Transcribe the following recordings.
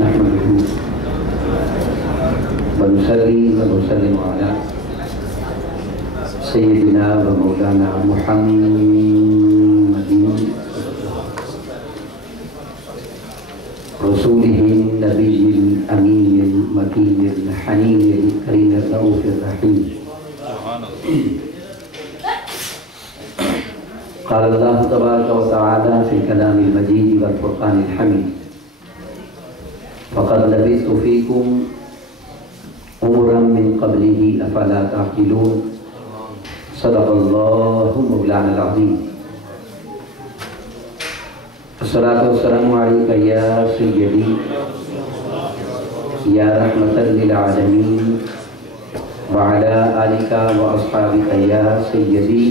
نحمده ونصلي ونسلم على سيدنا ومولانا محمد رسوله النبي الأمين المكين الحنين الكريم الرؤوف الرحيم. قال الله تبارك وتعالى في الكلام المجيد والفرقان الحميد: فقد لبثت فيكم أمرا من قبله أفلا تعقلون. صدق الله مولانا العظيم. الصلاة والسلام عليك يا سيدي يا رحمة للعالمين وعلى آلك وأصحابك يا سيدي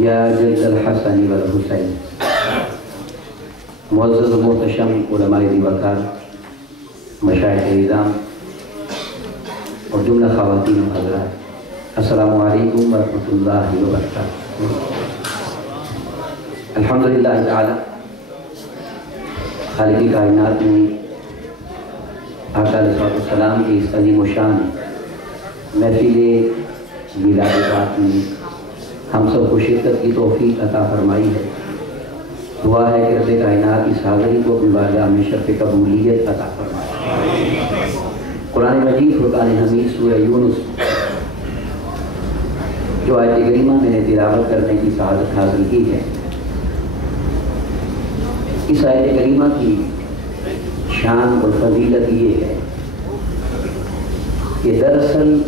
یا جد الحسن والحسین. معزز و محتشم علماء دیوکار، مشائخ اعظام اور جملہ خواتین و حضرات، السلام علیکم ورحمۃ اللہ وبرکاتہ. الحمدللہ تعالی خالق کائنات نے آقا علیہ السلام کی اس عظیم و شان محفل میلاد پاک میں ہم سب کو شرکت کی توفیق عطا فرمائی ہے. دعا ہے کہ رب کائنات اس حاضری کو اپنی بارگاہ میں شرف قبولیت عطا فرمائے. قرآن مجید فرقان حمید سورہ یونس جو آیت کریمہ میں نے تلاوت کرنے کی سعادت حاصل کی ہے، اس آیت کریمہ کی شان اور فضیلت یہ ہے کہ دراصل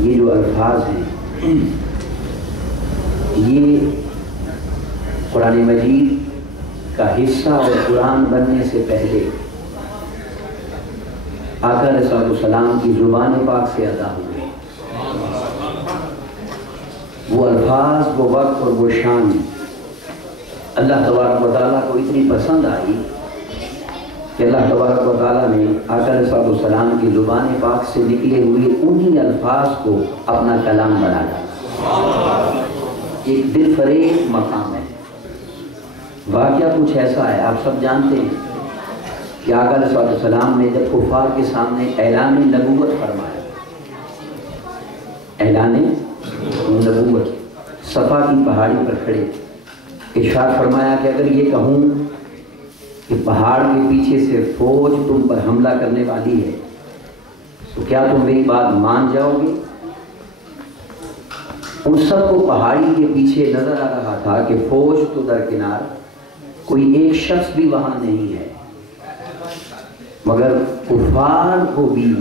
یہ جو الفاظ ہیں یہ قرآن مجید کا حصہ اور قرآن بننے سے پہلے آقا علیہ السلام کی زبان پاک سے ادا ہوئے. وہ الفاظ، وہ وقت اور وہ شان اللہ تبارک و تعالیٰ کو اتنی پسند آئی کہ اللہ تبارک و تعالیٰ نے آقا علیہ السلام کی زبان پاک سے نکلے ہوئے انہی الفاظ کو اپنا کلام بنایا. ایک دل فریب مقام ہے. واقعہ کچھ ایسا ہے، آپ سب جانتے ہیں کہ آقا علیہ السلام نے جب کفار کے سامنے اعلان نبوت فرمایا، اعلان نبوت صفا کی پہاڑی پر کھڑے ارشاد فرمایا کہ اگر یہ کہوں کہ پہاڑ کے پیچھے سے فوج تم پر حملہ کرنے والی ہے تو کیا تم میری بات مان جاؤ گے؟ ان سب کو پہاڑی کے پیچھے نظر آ رہا تھا کہ فوج تو درکنار، کوئی ایک شخص بھی وہاں نہیں ہے، مگر کفار کو بھی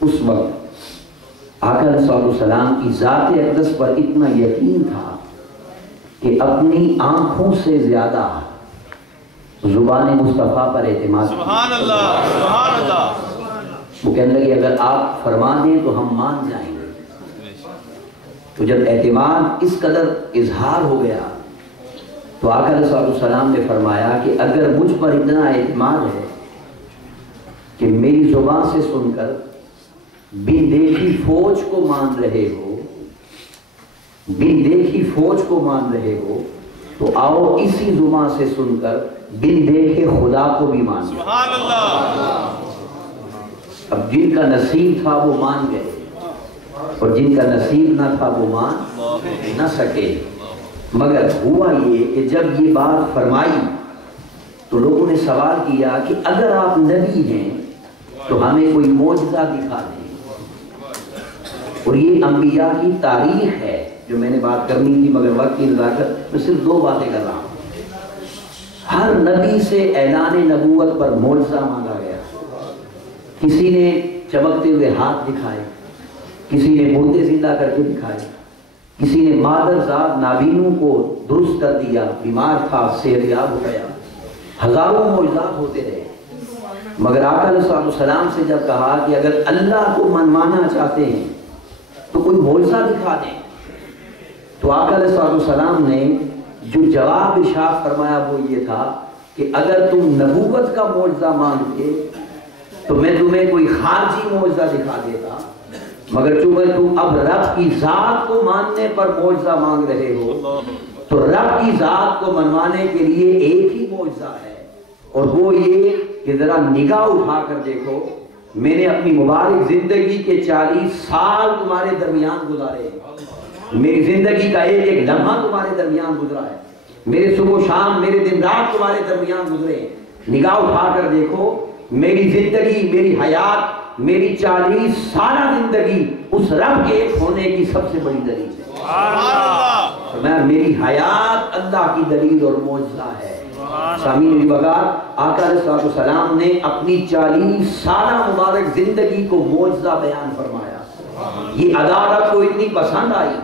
اس وقت آقا علیہ السلام کی ذات اقدس پر اتنا یقین تھا کہ اپنی آنکھوں سے زیادہ زبان مصطفیٰ پر اعتماد. سبحان اللہ، سبحان اللہ. وہ کہنے لگے اگر آپ فرما دیں تو ہم مان جائیں گے. تو جب اعتماد اس قدر اظہار ہو گیا تو آقا علیہ السلام نے فرمایا کہ اگر مجھ پر اتنا اعتماد ہے کہ میری زبان سے سن کر بن دیکھی فوج کو مان رہے ہو، بن دیکھی فوج کو مان رہے ہو، تو آؤ اسی زبان سے سن کر بن دیکھے خدا کو بھی مان. سبحان اللہ. اب جن کا نصیب تھا وہ مان گئے اور جن کا نصیب نہ تھا وہ مان نہ سکے. مگر ہوا یہ کہ جب یہ بات فرمائی تو لوگوں نے سوال کیا کہ اگر آپ نبی ہیں تو ہمیں کوئی معجزہ دکھا دیں. اور یہ انبیاء کی تاریخ ہے جو میں نے بات کرنی تھی مگر وقت کی نزاکت میں صرف دو باتیں کر رہا ہوں. ہر نبی سے اعلان نبوت پر معجزہ مانگا گیا. کسی نے چمکتے ہوئے ہاتھ دکھائے، کسی نے مردے زندہ کر کے دکھائے، کسی نے مادر ذات نابینوں کو درست کر دیا، بیمار تھا صحت یاب ہو گیا. ہزاروں معجزات ہوتے رہے. مگر آقا علیہ السلام سے جب کہا کہ اگر اللہ کو منوانا چاہتے ہیں تو کوئی معجزہ دکھا دیں، تو آقا علیہ السلام نے جو جواب ارشاد فرمایا وہ یہ تھا کہ اگر تم نبوت کا معجزہ مانگتے تو میں تمہیں کوئی خارجی معجزہ دکھا دیتا، مگر چونکہ تم اب رب کی ذات کو ماننے پر معجزہ مانگ رہے ہو تو رب کی ذات کو منوانے کے لیے ایک ہی معجزہ ہے اور وہ یہ کہ ذرا نگاہ اٹھا کر دیکھو، میں نے اپنی مبارک زندگی کے 40 سال تمہارے درمیان گزارے ہیں، میری زندگی کا ایک ایک لمحہ تمہارے درمیان گزرا ہے، میرے صبح و شام، میرے دن رات تمہارے درمیان گزرے ہیں۔ نگاہ اٹھا کر دیکھو، میری زندگی، میری حیات، میری 40 سالہ زندگی اس رب کے ایک ہونے کی سب سے بڑی دلیل ہے۔ میری حیات اللہ کی دلیل اور معجزہ ہے۔ سامعین بغار، آقا علیہ السلام نے اپنی 40 سالہ مبارک زندگی کو معجزہ بیان فرمایا۔ یہ عدالت کو اتنی پسند آئی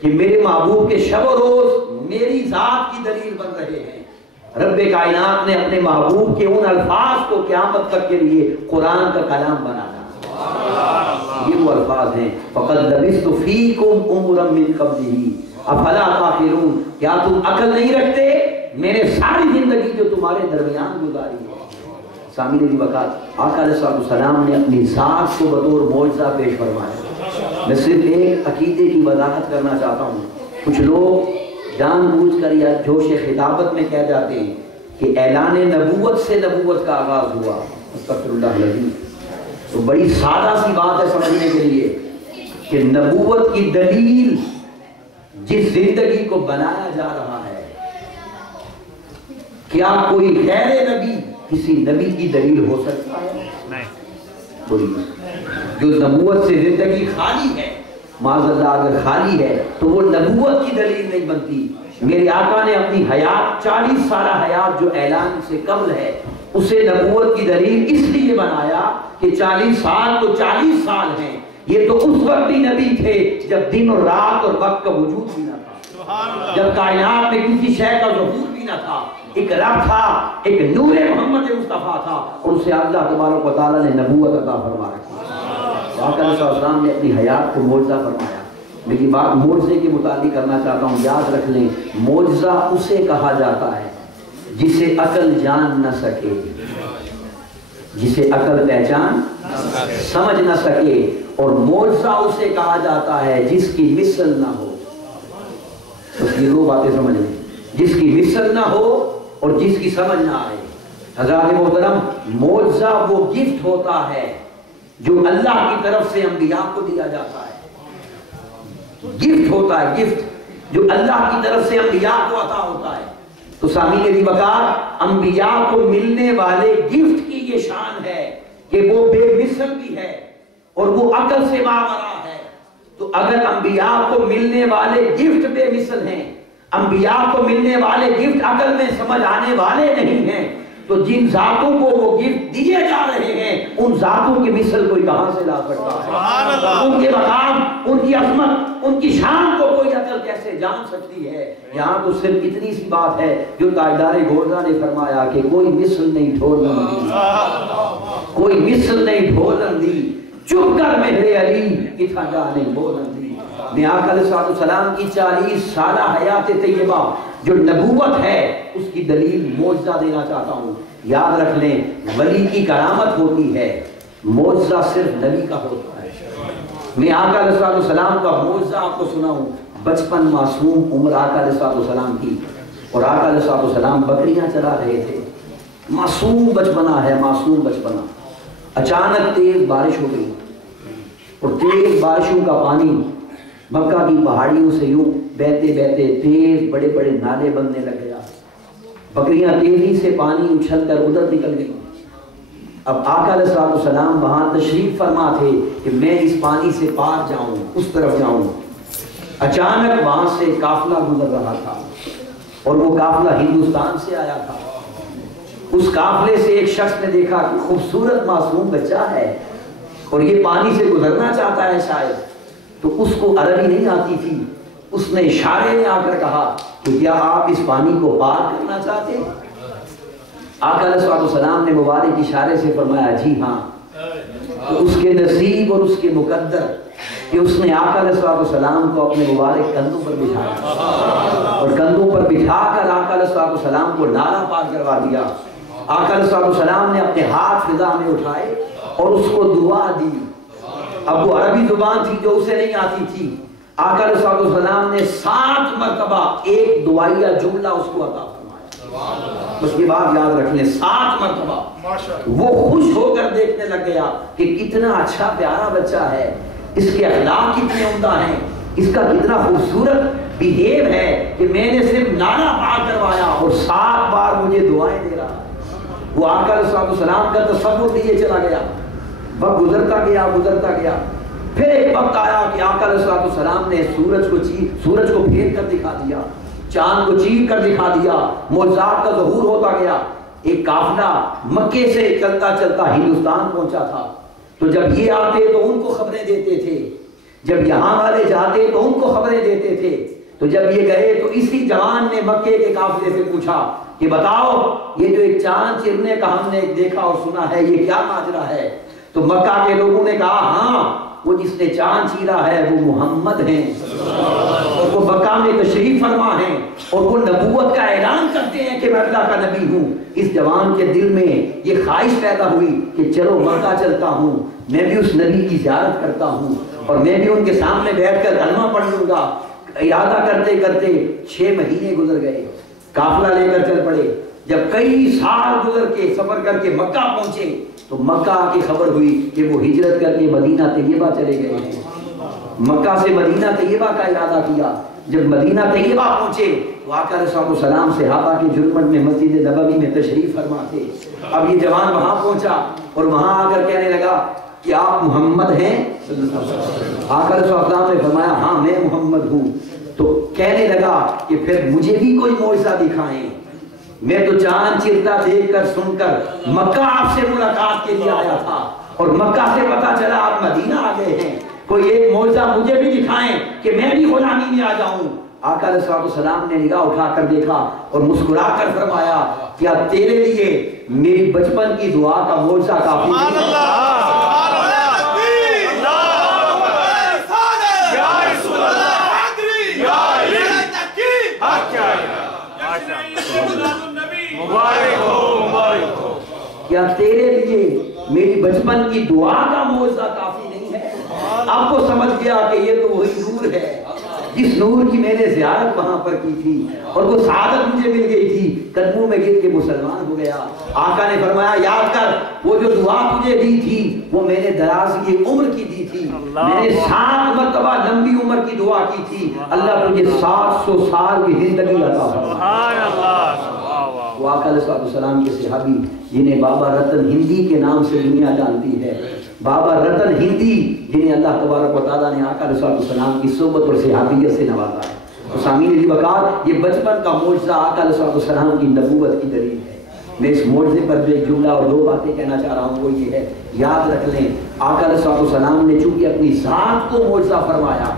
کہ میرے محبوب کے شب و روز میری ذات کی دلیل بن رہے ہیں۔ رب کائنات نے اپنے محبوب کے ان الفاظ کو قیامت تک کے لیے قرآن کا کلام بنانا۔ یہ وہ الفاظ ہیں، فَقَدْ لَبِثْتُ فِيكُمْ عُمُرًا مِّن قَبْلِهِ أَفَلَا تَعْقِلُونَ، کیا تم عقل نہیں رکھتے؟ میں نے ساری زندگی جو تمہارے درمیان گزاری ہے۔ سامعین کی وقت آقا علیہ السلام نے اپنی ذات کو بطور معجزہ پیش فرمایا۔ میں صرف ایک عقیدے کی وضاحت کرنا چاہتا ہوں۔ کچھ لوگ جان بوجھ کر یا جوش خطابت میں کہہ جاتے ہیں کہ اعلان نبوت سے نبوت کا آغاز ہوا۔ استغفر اللہ العظیم۔ تو بڑی سادہ سی بات ہے سمجھنے کے لیے کہ نبوت کی دلیل جس زندگی کو بنایا جا رہا ہے، کیا کوئی غیر نبی کسی نبی کی دلیل ہو سکتا ہے؟ کوئی جو نبوت سے زندگی خالی ہے، معاذ اللہ اگر خالی ہے تو وہ نبوت کی دلیل نہیں بنتی۔ میرے آقا نے اپنی حیات، 40 سالہ حیات جو اعلان سے قبل ہے، اسے نبوت کی دلیل اس لیے بنایا کہ 40 سال تو 40 سال ہیں، یہ تو اس وقت بھی نبی تھے جب دن اور رات اور وقت کا وجود بھی نہ تھا، جب کائنات میں کسی شے کا ظہور بھی نہ تھا، ایک رب تھا، ایک نور محمد مصطفیٰ تھا، اور اسے اللہ تبارک و تعالیٰ نے نبوت عطا فرما رکھی۔ آقا علیہ السلام نے اپنی حیات کو معجزہ فرمایا۔ میری بات معجزے کے متعلق کرنا چاہتا ہوں، یاد رکھ لیں، معجزہ اسے کہا جاتا ہے جسے عقل جان نہ سکے، جسے عقل پہچان سمجھ نہ سکے، اور معجزہ اسے کہا جاتا ہے جس کی مثل نہ ہو۔ بس یہ دو باتیں سمجھ لیں، جس کی مثل نہ ہو اور جس کی سمجھ نہ آئے۔ حضرات محترم، معجزہ وہ گفٹ ہوتا ہے جو اللہ کی طرف سے انبیاء کو دیا جاتا ہے، گفٹ ہوتا ہے، گفٹ جو اللہ کی طرف سے انبیاء کو عطا ہوتا ہے۔ تو سامعین دی وقار، انبیاء کو ملنے والے گفٹ کی یہ شان ہے کہ وہ بے مثل بھی ہے اور وہ عقل سے ماورا ہے۔ تو اگر انبیاء کو ملنے والے گفٹ بے مثل ہیں، انبیاء کو ملنے والے گفٹ عقل میں سمجھ آنے والے نہیں ہیں، تو جن ذاتوں کو وہ گفٹ دیے جا رہے ہیں ان ذاتوں کی مثل کوئی کہاں سے لا سکتا ہے؟ ان کے مقام، ان کی عظمت، ان کی شان کو کوئی عقل کیسے جان سکتی ہے؟ یہاں تو صرف اتنی سی بات ہے جو تاجدار گورزہ نے فرمایا کہ کوئی مثل نہیں ڈھولن دی، کوئی مثل نہیں ڈھولن دی، چپ کر مہر علی اتھا جانے بولن دی۔ میں آقا علیہ السلام کی 40 سالہ حیات طیبہ جو نبوت ہے اس کی دلیل معجزہ دینا چاہتا ہوں۔ یاد رکھ لیں، ولی کی کرامت ہوتی ہے، معجزہ صرف نبی کا ہوتا ہے۔ میں آقا علیہ السلام کا معجزہ آپ کو سناؤں۔ بچپن معصوم عمر آقا علیہ السلام کی، اور آقا علیہ السلام بکریاں چلا رہے تھے، معصوم بچپنا ہے، معصوم بچپنا۔ اچانک تیز بارش ہو گئی اور تیز بارشوں کا پانی مکہ کی پہاڑیوں سے یوں بہتے بہتے تیز بڑے بڑے نالے بننے لگ گیا۔ بکریاں تیزی سے پانی اچھل کر ادھر نکل گئی۔ اب آقا علیہ السلام وہاں تشریف فرما تھے کہ میں اس پانی سے پار جاؤں، اس طرف جاؤں۔ اچانک وہاں سے قافلہ گزر رہا تھا اور وہ قافلہ ہندوستان سے آیا تھا۔ اس قافلے سے ایک شخص نے دیکھا کہ خوبصورت معصوم بچہ ہے اور یہ پانی سے گزرنا چاہتا ہے شاید، تو اس کو عربی نہیں آتی تھی، اس نے اشارے میں آ کر کہا کہ کیا آپ اس پانی کو پار کرنا چاہتے ہیں؟ آقا علیہ السلام نے مبارک اشارے سے فرمایا جی ہاں۔ تو اس کے نصیب اور اس کے مقدر کہ اس نے آقا علیہ السلام کو اپنے مبارک کندھوں پر بٹھایا اور کندھوں پر بٹھا کر آقا علیہ السلام کو نالا پار کروا دیا۔ آقا علیہ السلام نے اپنے ہاتھ فضا میں اٹھائے اور اس کو دعا دی۔ اب وہ عربی زبان تھی جو اسے نہیں آتی تھی۔ آقا علیہ السلام نے 7 مرتبہ ایک دعائیہ جملہ اس کو عطا فرمایا۔ بس یہ بات یاد رکھ لیں، 7 مرتبہ وہ خوش ہو کر دیکھنے لگ گیا کہ کتنا اچھا پیارا بچہ ہے، اس کے اخلاق کتنے عمدہ ہیں، اس کا کتنا خوبصورت بیہیو ہے کہ میں نے صرف نعرہ پاک کروایا اور 7 بار مجھے دعائیں دے رہا ہے۔ وہ آقا علیہ السلام کا تصور لیے چلا گیا، وقت گزرتا گیا، پھر ایک وقت آیا کہ آقا علیہ السلام نے سورج کو پھیر کر دکھا دیا، چاند کو چیر کر دکھا دیا، معجزات کا ظہور ہوتا گیا۔ ایک قافلہ مکے سے چلتا چلتا ہندوستان پہنچا تھا، تو جب یہ آتے تو ان کو خبریں دیتے تھے، جب یہاں والے جاتے تو ان کو خبریں دیتے تھے۔ تو جب یہ گئے تو اسی جوان نے مکے کے قافلے سے پوچھا کہ بتاؤ یہ جو ایک چاند چرنے کا ہم نے دیکھا اور سنا ہے، یہ کیا ماجرا ہے؟ تو مکہ کے لوگوں نے کہا ہاں، وہ جس نے چاند چیرا ہے وہ محمد ہیں، اور وہ مکہ میں تشریف فرما ہیں، اور وہ نبوت کا اعلان کرتے ہیں کہ میں اللہ کا نبی ہوں۔ اس جوان کے دل میں یہ خواہش پیدا ہوئی کہ چلو مکہ چلتا ہوں، میں بھی اس نبی کی زیارت کرتا ہوں، اور میں بھی ان کے سامنے بیٹھ کر کلمہ پڑھ لوں گا۔ ارادہ کرتے کرتے 6 مہینے گزر گئے، قافلہ لے کر چل پڑے۔ جب کئی سال گزر کے سفر کر کے مکہ پہنچے تو مکہ کی خبر ہوئی کہ وہ ہجرت کر کے مدینہ طیبہ چلے گئے ہیں۔ مکہ سے مدینہ طیبہ کا ارادہ کیا۔ جب مدینہ طیبہ پہنچے تو آقا علیہ السلام صحابہ کے جرمن میں مسجد نبوی میں تشریف فرما تھے۔ اب یہ جوان وہاں پہنچا اور وہاں آ کر کہنے لگا کہ آپ محمد ہیں؟ آقا علیہ السلام نے فرمایا ہاں میں محمد ہوں۔ تو کہنے لگا کہ پھر مجھے بھی کوئی معجزہ دکھائیں، میں تو چاند چرتا دیکھ کر سن کر مکہ آپ سے ملاقات کے لیے آیا تھا، اور مکہ سے پتا چلا آپ مدینہ آ گئے ہیں، کوئی ایک معجزہ مجھے بھی دکھائیں کہ میں بھی غلامی میں آ جاؤں۔ آقا علیہ السلام نے نگاہ اٹھا کر دیکھا اور مسکرا کر فرمایا کیا تیرے لیے میری بچپن کی دعا کا معجزہ کافی ہے؟ کیا تیرے لیے میری بچپن کی دعا کا معجزہ کافی نہیں ہے؟ اب وہ سمجھ گیا کہ یہ تو وہی نور ہے جس نور کی میں نے زیارت وہاں پر کی تھی، اور وہ سعادت مجھے مل گئی تھی، قدموں میں گر کے مسلمان ہو گیا۔ آقا نے فرمایا یاد کر وہ جو دعا تجھے دی تھی وہ میں نے درازی عمر کی دی تھی، میں نے 7 مرتبہ لمبی عمر کی دعا کی تھی، اللہ تجھے 700 سال کی زندگی عطا فرمائے۔ وہ آقا علیہ السلام کے صحابی جنہیں بابا رتن ہندی کے نام سے دنیا جانتی ہے، بابا رتن ہندی جنہیں اللہ تبارک و تعالیٰ نے آقا علیہ السلام کی صحبت اور صحابیت سے نوازا ہے۔ تو سامعین عزیز وقار، یہ بچپن کا معجزہ آقا علیہ السلام کی نبوت کی دلیل ہے۔ میں اس معجزے پر جو ایک جملہ اور 2 باتیں کہنا چاہ رہا ہوں وہ یہ ہے، یاد رکھ لیں آقا علیہ السلام نے چونکہ اپنی ذات کو معجزہ فرمایا،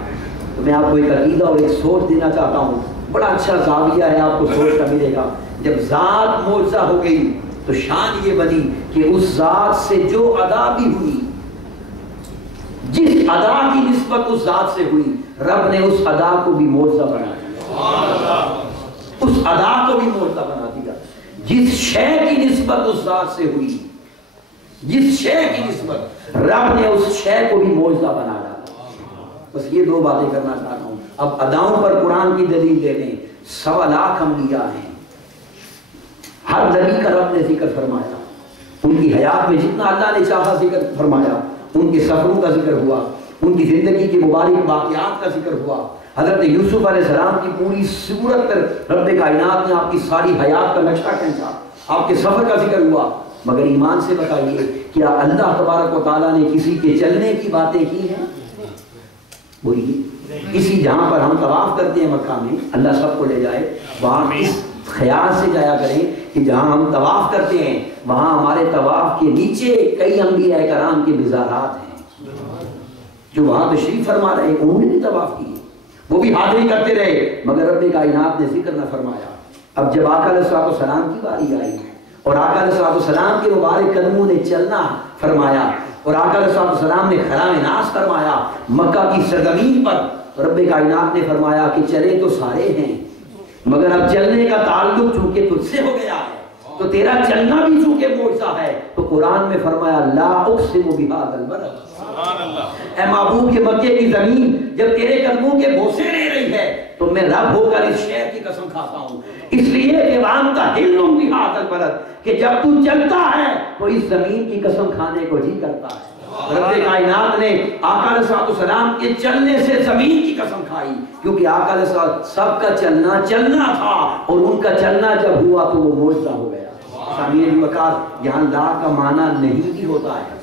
تو میں آپ کو ایک عقیدہ اور ایک سوچ دینا چاہتا ہوں، بڑا اچھا زاویہ ہے، آپ کو سوچ کا ملے گا۔ جب ذات معجزہ ہو گئی تو شان یہ بنی کہ اس ذات سے جو ادا بھی ہوئی، جس ادا کی نسبت اس ذات سے ہوئی، رب نے اس ادا کو بھی معجزہ بنا دیا، اس ادا کو بھی معجزہ بنا دیا۔ جس شے کی نسبت اس ذات سے ہوئی، جس شے کی نسبت، رب نے اس شے کو بھی معجزہ بنا ڈالا۔ بس یہ 2 باتیں کرنا چاہتا ہوں۔ اب اداؤں پر قرآن کی دلیل دے دیں، 1.25 لاکھ انبیاء ہیں، ہر نبی کا رب نے ذکر فرمایا، ان کی حیات میں جتنا اللہ نے چاہا ذکر فرمایا، ان کے سفروں کا ذکر ہوا، ان کی زندگی کے مبارک واقعات کا ذکر ہوا۔ حضرت یوسف علیہ السلام کی پوری صورت پر رب کائنات نے آپ کی ساری حیات کا نقشہ کھینچا، آپ کے سفر کا ذکر ہوا۔ مگر ایمان سے بتائیے کیا اللہ تبارک و تعالیٰ نے کسی کے چلنے کی باتیں کی ہیں؟ بولیے، اسی جہاں پر ہم طواف کرتے ہیں مکہ میں، اللہ سب کو لے جائے، وہاں اس خیال سے جایا کریں کہ جہاں ہم طواف کرتے ہیں وہاں ہمارے طواف کے نیچے کئی انبیاء کرام کے مزارات ہیں جو وہاں تشریف فرما رہے ہیں، انہوں نے بھی طواف کی، وہ بھی حاضری کرتے رہے، مگر رب کائنات نے ذکر نہ فرمایا۔ اب جب آقا علیہ السلام کی باری آئی اور آقا علیہ السلام کے مبارک قدموں نے چلنا فرمایا اور آقا علیہ السلام نے خرام ناز فرمایا مکہ کی سرزمین پر، رب کائنات نے فرمایا کہ چلے تو سارے ہیں مگر اب چلنے کا تعلق چونکہ تجھ سے ہو گیا ہے تو تیرا چلنا بھی چونکہ معجزہ ہے، تو قرآن میں فرمایا لا اقسم بہذا البلد، اے محبوب کے مکے کی زمین جب تیرے قدموں کے بوسے لے رہی ہے تو میں رب ہو کر اس شہر کی قسم کھاتا ہوں، اس لیے کہ وانت حلم بہذا البلد، کہ جب تو چلتا ہے تو اس زمین کی قسم کھانے کو جی کرتا ہے۔ رب کائنات نے آقا علیہ السلام کے چلنے سے زمین کی قسم کھائی، کیونکہ آقا علیہ السلام سب کا چلنا چلنا تھا، اور ان کا چلنا جب ہوا تو وہ معجزہ ہو گیا۔ سامعین وقار، یہاں لا کا معنی نہیں بھی ہوتا ہے،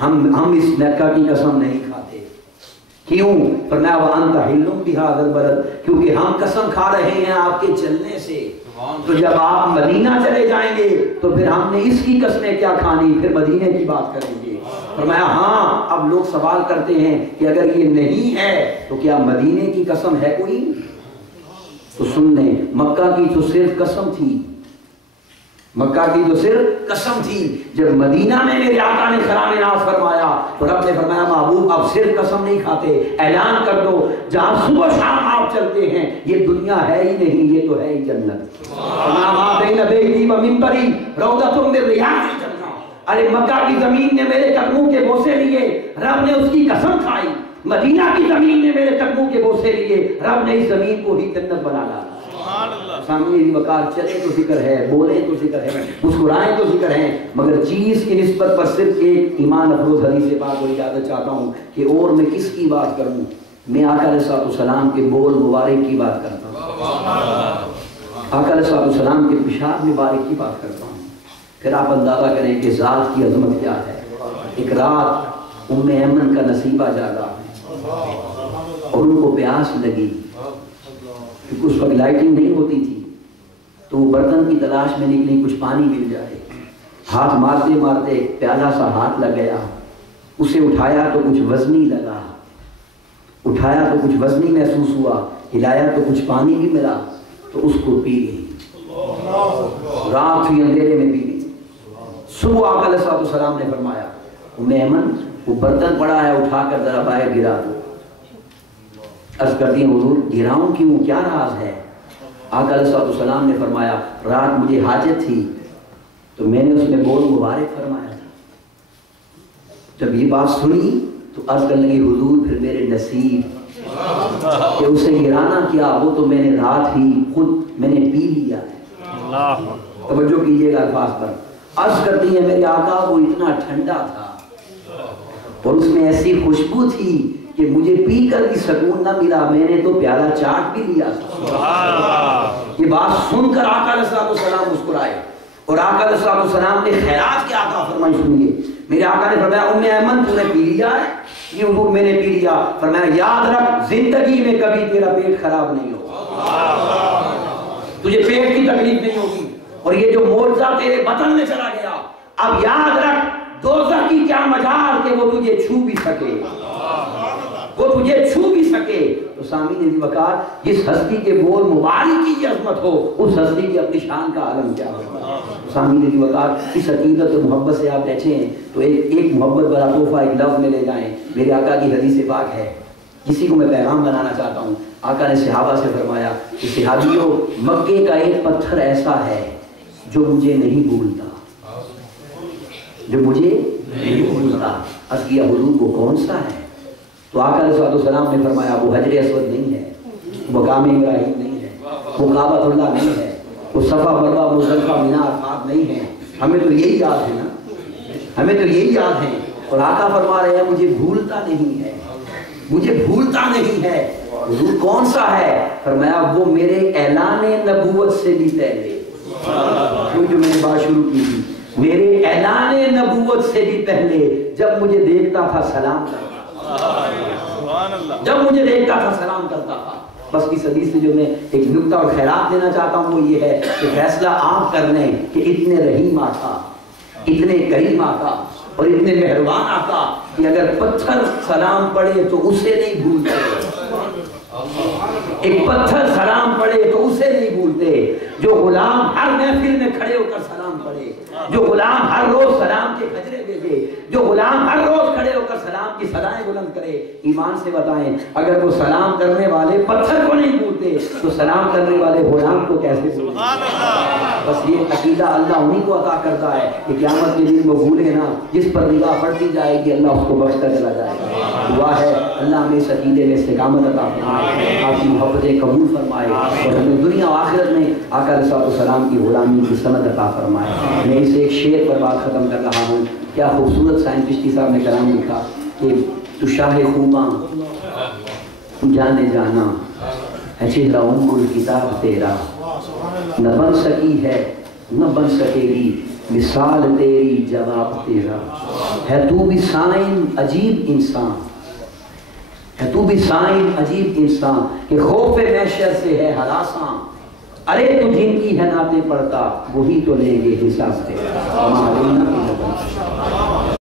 ہم اس مکہ کی قسم نہیں کھاتے، کیوں؟ فرمایا وَأَنْتَ حِلٌّ بِهَذَا الْبَلَدِ، کیونکہ ہم قسم کھا رہے ہیں آپ کے چلنے سے، تو جب آپ مدینہ چلے جائیں گے تو پھر ہم نے اس کی قسمیں کیا کھانی، پھر مدینے کی بات کریں گے۔ فرمایا ہاں، اب لوگ سوال کرتے ہیں کہ اگر یہ نہیں ہے تو کیا مدینے کی قسم ہے کوئی؟ تو سن لیں، مکہ کی تو صرف قسم تھی، مکہ کی تو صرف قسم تھی، جب مدینہ میں میرے آقا نے کرام ناز فرمایا تو رب نے فرمایا محبوب اب صرف قسم نہیں کھاتے، اعلان کر دو جہاں صبح شام آپ چلتے ہیں یہ دنیا ہے ہی نہیں، یہ تو ہے ہی جنت۔ ما بین بیتی و منبری روضۃ من ریاض الجنہ، ارے مکہ کی زمین نے میرے قدموں کے بوسے لیے، رب نے اس کی قسم کھائی، مدینہ کی زمین نے میرے قدموں کے بوسے لیے، رب نے اس زمین کو ہی جنت بنا ڈالا۔ سامنے وقار، چلے تو ذکر ہے، بولے تو ذکر ہے، مسکرائیں تو ذکر ہے، مگر چیز کی نسبت پر صرف ایک ایمان افروز حدیث پاک کو اجازت چاہتا ہوں کہ اور میں کس کی بات کروں؟ میں آقا علیہ السلام کے بول مبارک کی بات کرتا ہوں، آقا علیہ السلام کے پیشاب مبارک کی بات کرتا ہوں، پھر آپ اندازہ کریں کہ ذات کی عظمت کیا ہے۔ ایک رات ام ایمن کا نصیبہ جاگا اور ان کو پیاس لگی، کیونکہ اس وقت لائٹنگ نہیں ہوتی تھی، تو وہ برتن کی تلاش میں نکلی کچھ پانی مل جائے، ہاتھ مارتے مارتے پیالہ سا ہاتھ لگ گیا، اسے اٹھایا تو کچھ وزنی لگا، اٹھایا تو کچھ وزنی محسوس ہوا، ہلایا تو کچھ پانی بھی ملا، تو اس کو پی گئی، رات ہوئی اندھیرے میں پی گئی۔ صبح آقا علیہ السلام نے فرمایا ام ایمن وہ برتن پڑا ہے اٹھا کر ذرا باہر گرا دو۔ عرض کرتی ہیں حضور گراؤں کیوں، کیا راز ہے؟ آقا علیہ السلام نے فرمایا رات مجھے حاجت تھی تو میں نے اس میں بول مبارک فرمایا تھا۔ جب یہ بات سنی تو عرض کرنے لگی حضور پھر میرے نصیب کہ اسے گرانا کیا، وہ تو میں نے رات ہی خود میں نے پی لیا ہے۔ توجہ کیجئے گا الفاظ پر۔ عرض کرتی ہے میرے آقا وہ اتنا ٹھنڈا تھا اور اس میں ایسی خوشبو تھی کہ مجھے پی کر بھی سکون نہ ملا، میں نے تو پیالہ چاٹ بھی لیا تھا۔ یہ بات سن کر آقا علیہ السلام مسکرائے اور آقا علیہ السلام نے خیرات کیا عطا فرمائی۔ سنیے میرے آقا نے فرمایا ام ایمن تو نے پی لیا ہے؟ یہ حضور میں نے پی لیا۔ فرمایا یاد رکھ زندگی میں کبھی تیرا پیٹ خراب نہیں ہوگا، تجھے پیٹ کی تکلیف نہیں ہوگی، اور یہ جو معجزہ تیرے بطن میں چلا گیا اب یاد رکھ دوزخ کی کیا مجال کہ وہ تجھے چھو بھی سکے، وہ تجھے چھو بھی سکے۔ تو سامعین وقار جس ہستی کے بول مبارک کی عظمت ہو اس ہستی کی اپنی شان کا عالم کیا ہوگا۔ سامعین وقار اس عقیدت و محبت سے آپ بیٹھے ہیں تو ایک محبت بڑا تحفہ ایک لفظ میں لے جائیں۔ میرے آقا کی حدیث پاک ہے، کسی کو میں پیغام بنانا چاہتا ہوں۔ آقا نے صحابہ سے فرمایا کہ صحابیوں مکے کا ایک پتھر ایسا ہے جو مجھے نہیں بھولتا، جو مجھے نہیں بھولتا۔ عرض کیا حضور وہ کون سا ہے؟ تو آقا علیہ السلام نے فرمایا وہ حجر اسود نہیں ہے، وہ مقام ابراہیم نہیں ہے، وہ کعبۃ اللہ نہیں ہے، وہ صفا مروہ مزدلفہ منی عرفات نہیں ہے۔ ہمیں تو یہی یاد ہے نا، ہمیں تو یہی یاد ہے۔ اور آقا فرما رہے ہیں مجھے بھولتا نہیں ہے، مجھے بھولتا نہیں ہے۔ حضور کون سا ہے؟ فرمایا وہ میرے اعلان نبوت سے بھی پہلے، جو میں نے بات شروع کی تھی، میرے اعلان نبوت سے بھی پہلے جب مجھے دیکھتا تھا سلام کرتا، جب مجھے دیکھتا تھا سلام کرتا تھا۔ بس اس حدیث سے جو میں ایک نکتہ اور خیرات دینا چاہتا ہوں وہ یہ ہے کہ فیصلہ آپ کر لیں کہ اتنے رحیم آقا، اتنے کریم آقا اور اتنے مہربان آقا کہ اگر پتھر سلام پڑھے تو اسے نہیں بھولتے، ایک پتھر سلام پڑھے تو اسے نہیں بھولتے۔ جو غلام ہر محفل میں کھڑے ہو کر سلام پڑھے، جو غلام ہر روز سلام کے گجرے بھیجے، جو غلام ہر روز کھڑے ہو کر سلام کی صدائیں بلند کرے، ایمان سے بتائیں اگر وہ سلام کرنے والے پتھر کو نہیں بھولتے تو سلام کرنے والے غلام کو کیسے بھولیں؟ بس یہ عقیدہ اللہ انہی کو عطا کرتا ہے کہ قیامت کے دن وہ بھولے نا، جس پر نگاہ پڑتی جائے گی اللہ اس کو بخشتا چلا جائے گا۔ دعا ہے اللہ ہمیں اس عقیدے میں استقامت عطا فرمائے، آپ کی محبتیں قبول فرمائے اور ہمیں دنیا و آخرت میں آقا علیہ السلام کی غلامی کی سند عطا فرمائے۔ میں اسے ایک شعر پر بات ختم کر رہا ہوں، کیا خوبصورت سائن چشتی صاحب نے کلام لکھا کہ تو شاہ خوباں جانے جانا ہے چہرہ کتاب تیرا، نہ بن سکی ہے نہ بن سکے گی مثال تیری جواب تیرا، ہے تو بھی سائن عجیب انسان، ہے تو بھی سائن عجیب انسان کہ خوف محشر سے ہے ہراساں، ارے تو جن کی ہے نعتیں پڑھتا وہی تو لیں گے حساب تیرا۔